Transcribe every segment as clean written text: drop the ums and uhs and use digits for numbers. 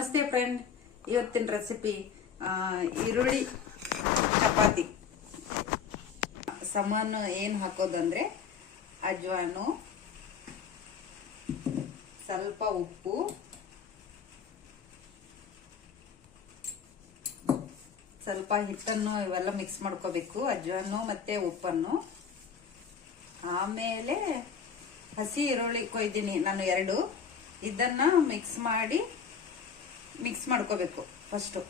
ನಮಸ್ತೆ ಫ್ರೆಂಡ್, ಇವತ್ತಿನ ರೆಸಿಪಿ ಈರುಳ್ಳಿ ಚಪಾತಿ. ಸಾಮಾನು ಏನು ಹಾಕೋದಂದ್ರೆ ಅಜ್ವಾನು, ಸ್ವಲ್ಪ ಉಪ್ಪು, ಸ್ವಲ್ಪ ಹಿಟ್ಟನ್ನು ಇವೆಲ್ಲ ಮಿಕ್ಸ್ ಮಾಡ್ಕೋಬೇಕು. ಅಜ್ವಾನು ಮತ್ತೆ ಉಪ್ಪನ್ನು. ಆಮೇಲೆ ಹಸಿ ಈರುಳ್ಳಿ ಕೊಯ್ದೀನಿ ನಾನು 2. ಇದನ್ನ ಮಿಕ್ಸ್ ಮಾಡ್ಕೋಬೇಕು ಫಸ್ಟು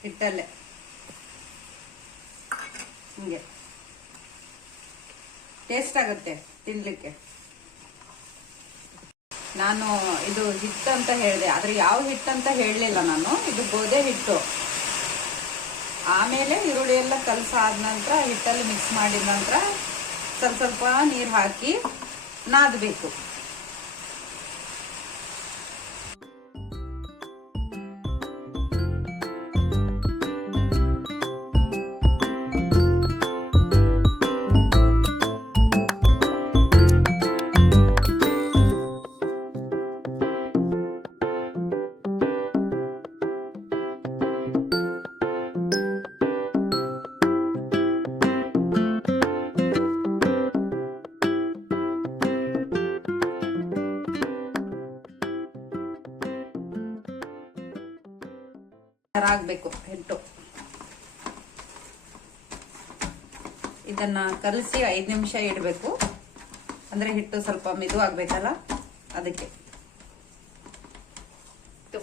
ಹಿಟ್ಟಲ್ಲೇ. ಹಿಂಗೆ ಟೇಸ್ಟ್ ಆಗುತ್ತೆ ತಿನ್ಲಿಕ್ಕೆ. ನಾನು ಇದು ಹಿಟ್ಟು ಅಂತ ಹೇಳಿದೆ, ಆದ್ರೆ ಯಾವ ಹಿಟ್ಟು ಅಂತ ಹೇಳಲಿಲ್ಲ ನಾನು. ಇದು ಗೋಧಿ ಹಿಟ್ಟು. ಆಮೇಲೆ ಈರುಳ್ಳಿ ಎಲ್ಲ ಕಲಸಾದ ನಂತರ ಹಿಟ್ಟಲ್ಲಿ ಮಿಕ್ಸ್ ಮಾಡಿದ ನಂತರ ಸ್ವಲ್ಪ ನೀರು ಹಾಕಿ ನಾದಬೇಕು. ಆಗ್ಬೇಕು ಹಿಟ್ಟು. ಇದನ್ನ ಕಲಸಿ 5 ನಿಮಿಷ ಇಡಬೇಕು. ಅಂದ್ರೆ ಹಿಟ್ಟು ಸ್ವಲ್ಪ ಮೆದು ಆಗ್ಬೇಕಲ್ಲ, ಅದಕ್ಕೆ.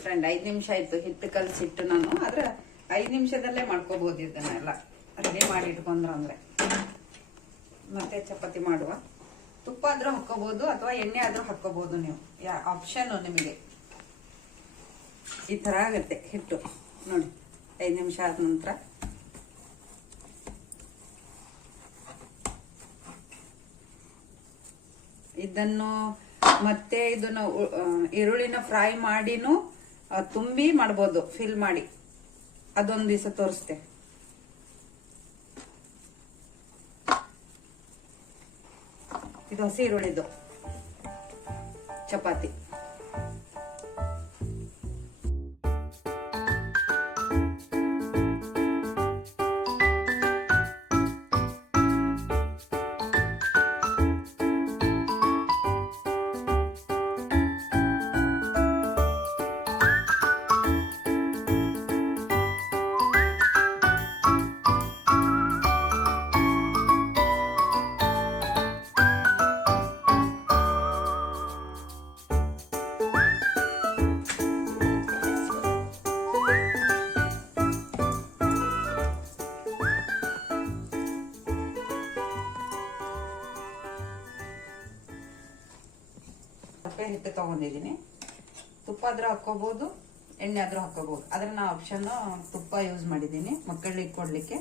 ಫ್ರೆಂಡ್ 5 ನಿಮಿಷ ಆಯ್ತು ಹಿಟ್ಟು ಕಲಸಿಟ್ಟು ನಾನು. ಆದ್ರೆ 5 ನಿಮಿಷದಲ್ಲೇ ಮಾಡ್ಕೋಬಹುದು ಇದನ್ನೆಲ್ಲ ರೆಡಿ ಮಾಡಿ ಇಟ್ಕೊಂಡ್ರೆ. ಮತ್ತೆ ಚಪಾತಿ ಮಾಡುವ. ತುಪ್ಪ ಆದ್ರೂ ಹಾಕೋಬಹುದು ಅಥವಾ ಎಣ್ಣೆ ಆದ್ರೂ ಹಾಕೋಬಹುದು ನೀವು. ಆಪ್ಷನ್ ನಿಮಗೆ. ಈ ತರ ಆಗತ್ತೆ ಹಿಟ್ಟು ನೋಡಿ. 5 ನಿಮಿಷ ಆದ ನಂತರ ಇದನ್ನು ಮತ್ತೆ ಇದನ್ನ ಈರುಳ್ಳಿನ ಫ್ರೈ ಮಾಡಿನೂ ತುಂಬಿ ಮಾಡ್ಬೋದು, ಫಿಲ್ ಮಾಡಿ. ಅದೊಂದು ದಿವಸ ತೋರಿಸ್ತೆ. ಇದು ಹಸಿ ಈರುಳ್ಳಿದು ಚಪಾತಿ. ಹಿಟ್ಟು ತಗೊಂಡಿದ್ದೀನಿ. ತುಪ್ಪ ಆದ್ರೂ ಹಾಕೋಬಹುದು, ಎಣ್ಣೆ ಆದ್ರೂ ಹಾಕೋಬಹುದು. ಆದ್ರೆ ನಾ ಆಪ್ಷನ್ ತುಪ್ಪ ಯೂಸ್ ಮಾಡಿದ್ದೀನಿ ಮಕ್ಕಳಿಗೆ ಕೊಡ್ಲಿಕ್ಕೆ.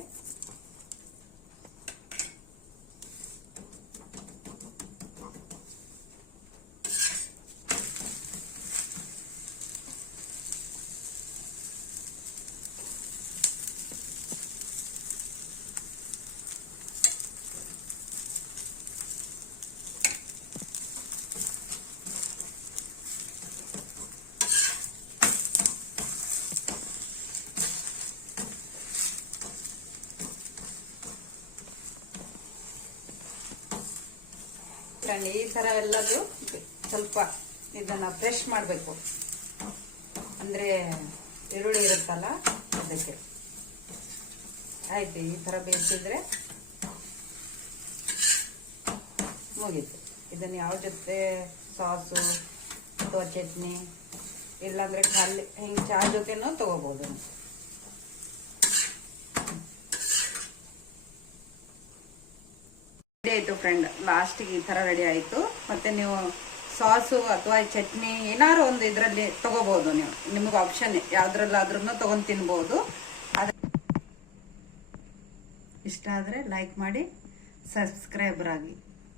ಈ ತರ ಎಲ್ಲದು ಸ್ವಲ್ಪ ಇದನ್ನ ಫ್ರೆಶ್ ಮಾಡಬೇಕು. ಅಂದ್ರೆ ಈರುಳ್ಳಿ ಇರುತ್ತಲ್ಲ ಅದಕ್ಕೆ. ಆಯ್ತು, ಈ ತರ ಬೇಯಿಸಿದ್ರೆ ಮುಗೀತು. ಇದನ್ನ ಯಾವ ಜೊತೆ ಸಾಸು ಅಥವಾ ಚಟ್ನಿ, ಇಲ್ಲಾಂದ್ರೆ ಖಾಲಿ ಹಿಂಗೆ ಚಾ ಜೊತೆನೂ ತಗೋಬಹುದು. ಆಯ್ತು ಫ್ರೆಂಡ್, ಲಾಸ್ಟಿಗೆ ಈ ತರ ರೆಡಿ ಆಯ್ತು. ಮತ್ತೆ ನೀವು ಸಾಸು ಅಥವಾ ಚಟ್ನಿ ಏನಾರು ಒಂದು ಇದ್ರಲ್ಲಿ ತಗೋಬಹುದು. ನೀವು ನಿಮ್ಗೆ ಆಪ್ಷನ್ ಯಾವ್ದ್ರಲ್ಲಾದ್ರೂ ತಗೊಂಡ್ ತಿನ್ಬಹುದು. ಇಷ್ಟ ಆದ್ರೆ ಲೈಕ್ ಮಾಡಿ, ಸಬ್ಸ್ಕ್ರೈಬರ್ ಆಗಿ.